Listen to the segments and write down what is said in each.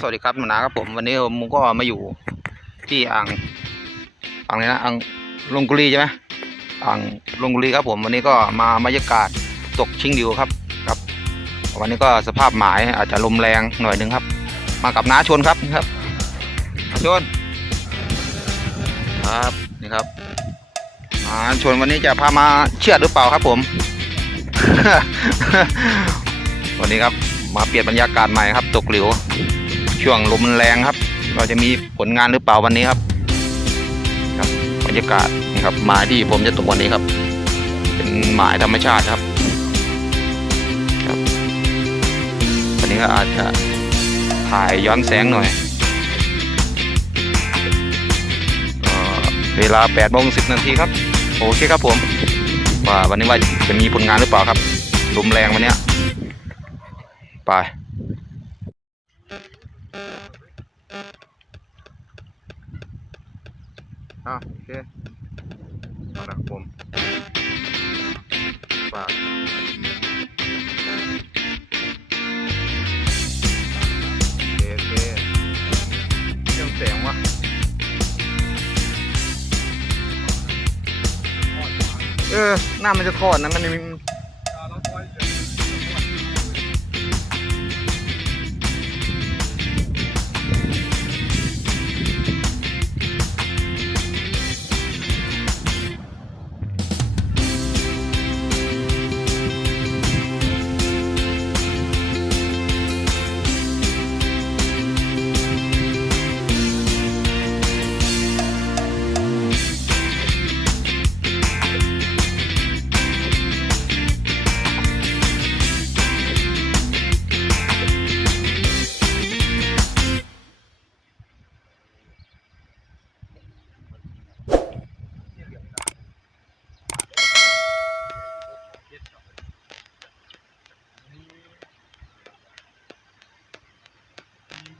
สวัสดีครับหนูนาครับผมวันนี้ผมก็มาอยู่ที่อ่างอ่างอะไรนะอ่างลงกุลีใช่ไหมอ่างลงกุลีครับผมวันนี้ก็มาบรรยากาศตกชิงดิวครับครับ วันนี้ก็สภาพหมายอาจจะลมแรงหน่อยหนึงครับ มากับน้าชนครับนี่ครับน้าชนครับนี่ครับน้าชนวันนี้จะพามาเชือดหรือเปล่าครับผม วันนี้ครับมาเปลี่ยนบรรยากาศใหม่ครับ ตกหลิว ช่วงลมแรงครับ เราจะมีผลงานหรือเปล่าวันนี้ครับครับบรรยากาศนี่ครับหมายที่ผมจะตกวันนี้ครับ เป็นหมายธรรมชาติครับครับวันนี้ก็อาจจะถ่ายย้อนแสงหน่อยเวลา8โมง10 นาทีครับ โอเคครับผม ว่าวันนี้ว่าจะมีผลงานหรือเปล่าครับลมแรงวันนี้ไป อะโอเคมาละครับผมฝากโอเคโอเคเครื่องเสียงวะเออหน้ามันจะทอดนะมัน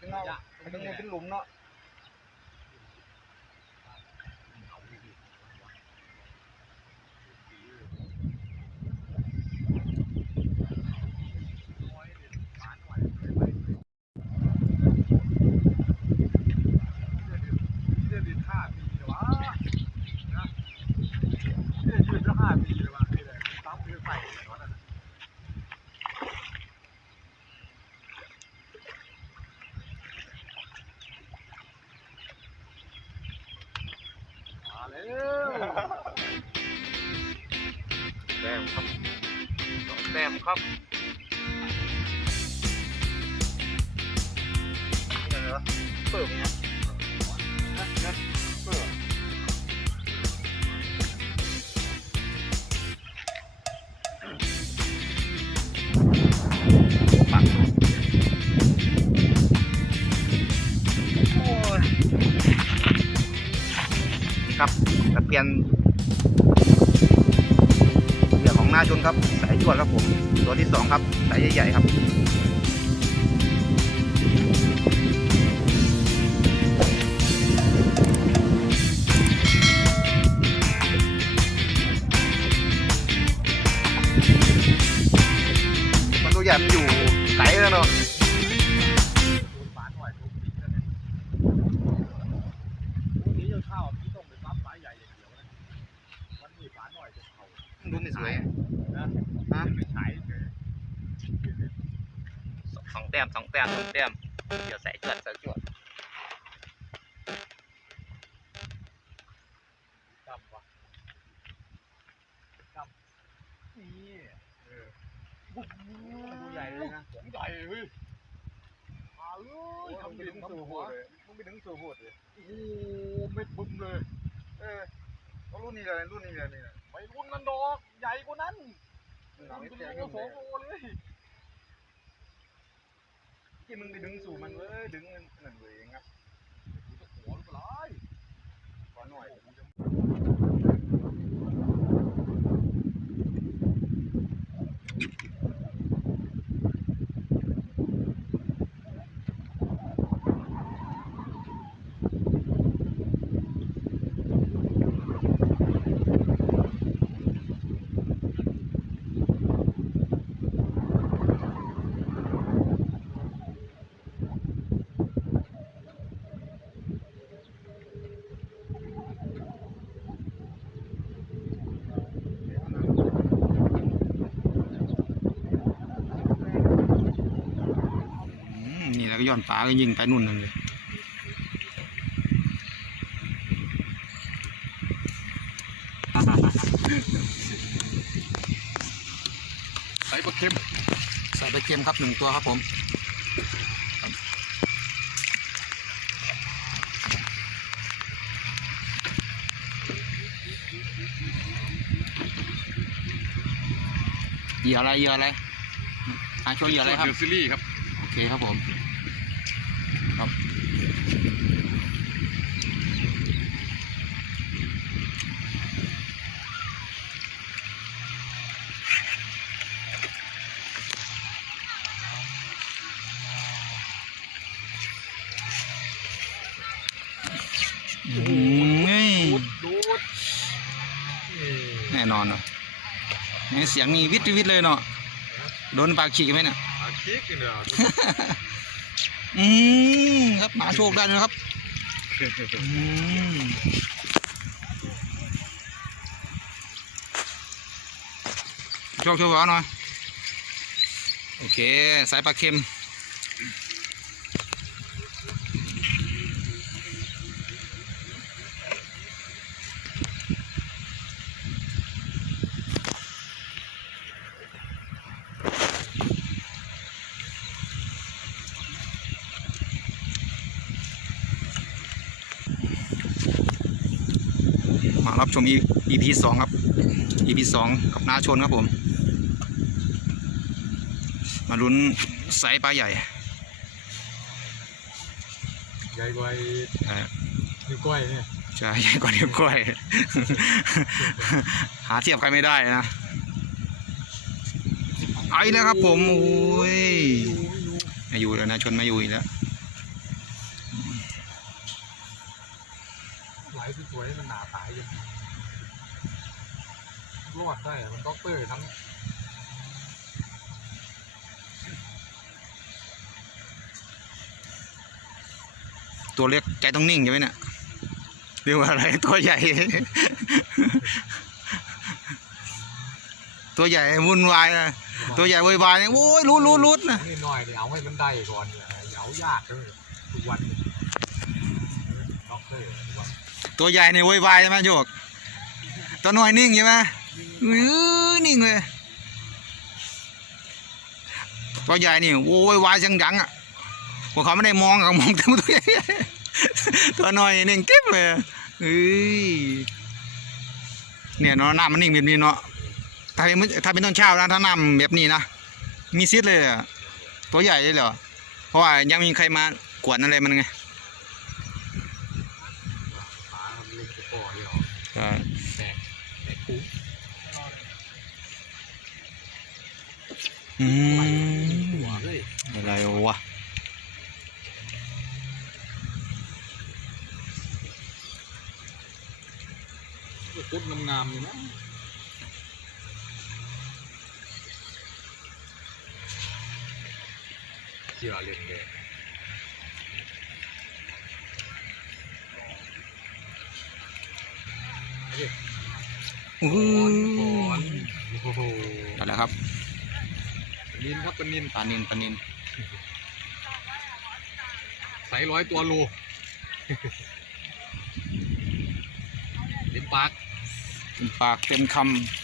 ป็นเงาเป็นหลุมเนาะ แต้มครับสองแต้มครับนี่อะไรวะเปิดเนี่ยนะ ตะเพียนเหยื่อของหน้าชนครับสายจวดครับผม ตัวที่สองครับสายใหญ่ๆครับมันตัวใหญ่มันอยู่ สองสองแต้มสองแต้มสองแต้มเดี๋ยวใส่จวดใส่จวดจำวะจำนี่เออบุกดูใหญ่เลยนะใหญ่เฮ้ยมาเลยทำดินสู่หัวเลยมึงไปถึงสู่หัวเลยโอ้โหเม็ดบึ้มเลย เออเอารุ่นนี้เลยรุ่นนี้เลยนี่นะไม่รุ่นนั้นดอก ใหญ่กว่านั้นมึงเอามันไม่เป็นแตกโลกันสเลองยโลเลย ที่มึงไปดึงสู่มันเว้ยดึงนั่นเลยงับหัวหรือเปล่าขอหน่อย ก็ย้อนฟ้าก็ยิงไปนู่นนั่นเลยใส่ปลาเค็มใส่ไปเค็มครับหนึ่งตัวครับผมเหยื่ออะไรเหยื่ออะไรอาช่วยเหยื่ออะไรครับ เดลซิลี่ครับ โอเคครับผม ดูดดูดนี่แน่นอนเนาะเนี่ยเสียงนี่วิทย์วิทย์เลยเนาะโดนปากฉีกไหมเนี่ยอาคิกเนี่ยอืมครับหมาโชคได้นะครับอืมโชคโชคเอาหน่อยโอเค สายปลาเค็ม รับชม EP สองครับ EP สองกับนาชนครับผม มาลุ้นสายปลาใหญ่ ใหญ่กว่าไอ้เอ่อนิ้วก้อยเนี่ยใช่ใหญ่กว่านิ้วก้อย หาเทียบใครไม่ได้นะไอ้แล้วครับผมโอ้ยไม่อยู่แล้วนะชนไม่อยู่อีกแล้วไหลสวยๆมันหนาตา ยอยู่รอดได้อะมันด็อกเตอร์ทั้งตัวเล็กใจต้องนิ่งใช่ไหมเนี่ยเรียกว่าอะไรตัวใหญ่ ตัวใหญ่วุ่นวายนะตัวใหญ่วุ่นวายเนี่ยโอ้ยรุดรุดรุดนะนี่หน่อยเนี่ยเอาให้มันได้ก่อนเนี่ยเอายากเลยทุกวันด็อกเตอร์ทุกวันตัวใหญ่เนี่ยวุ่นวายใช่ไหมโยกตัวน้อยนิ่งใช่ไหม อื้อนิ่งเลยตัวใหญ่นี่โว้ยวายจังดังอะพวกเขาไม่ได้มองเขามองแต่ตัวใหญ่ตัวน้อยนิ่งกิ๊บเลยเอ้ยเนี่ยเนาะหน้ามันนิ่งแบบนี้เนาะถ้าเป็นถ้าเป็นต้นเช้านะถ้าน้ำแบบนี้นะมีซิดเลยอะตัวใหญ่เลยเหรอเพราะว่ายังมีใครมากวนอะไรมันไงขาทำเล็ไปก่ อนเลยเหรอใช่แตกแตกปุ๊บอืหัมวเลยอะไรวะกุดงามๆอยู่นะเจียเล่นเลยอู้ก่อนโอ้โหนั่นแหละครับ นินครับเป็นนินปลานินปลานินใส่ร้อยตัวโลเต็มปากเต็มปากเต็มคำ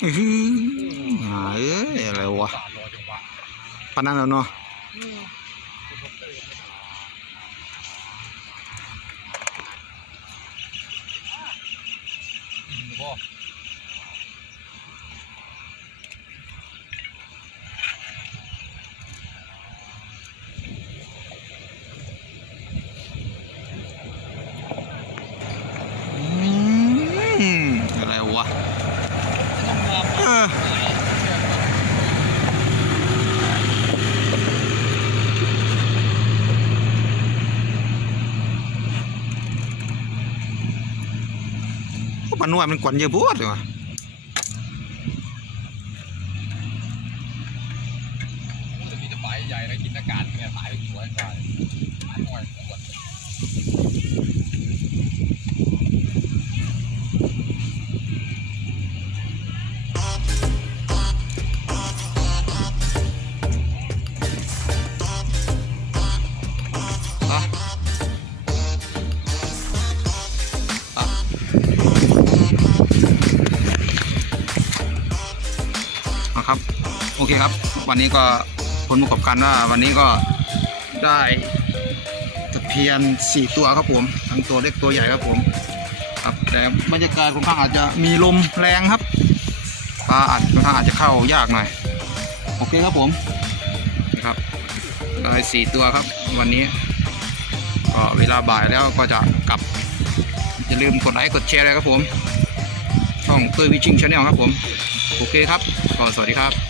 เอ้ยอะไรวะตานังหวะปานนั้นแล้วเนาะ อืมพ่อ อืมอะไรวะเออปลา นวดมันกวนเยอะปวดเลยวะ เคครับ วันนี้ก็ผลประกอบการว่าวันนี้ก็ได้ตะเพียนสี่ตัวครับผมทั้งตัวเล็กตัวใหญ่ครับผม ครับแต่บรรยากาศค่อนข้างอาจจะมีลมแรงครับปลาอาจค่อนข้างอาจจะเข้ายากหน่อยโอเคครับผมนะครับได้สี่ตัวครับ วันนี้ก็เวลาบ่ายแล้วก็จะกลับอย่าลืมกดไลค์กดแชร์เลยครับผม ช่องเตยวิชิงชาแนลครับผม โอเคครับก็สวัสดีครับ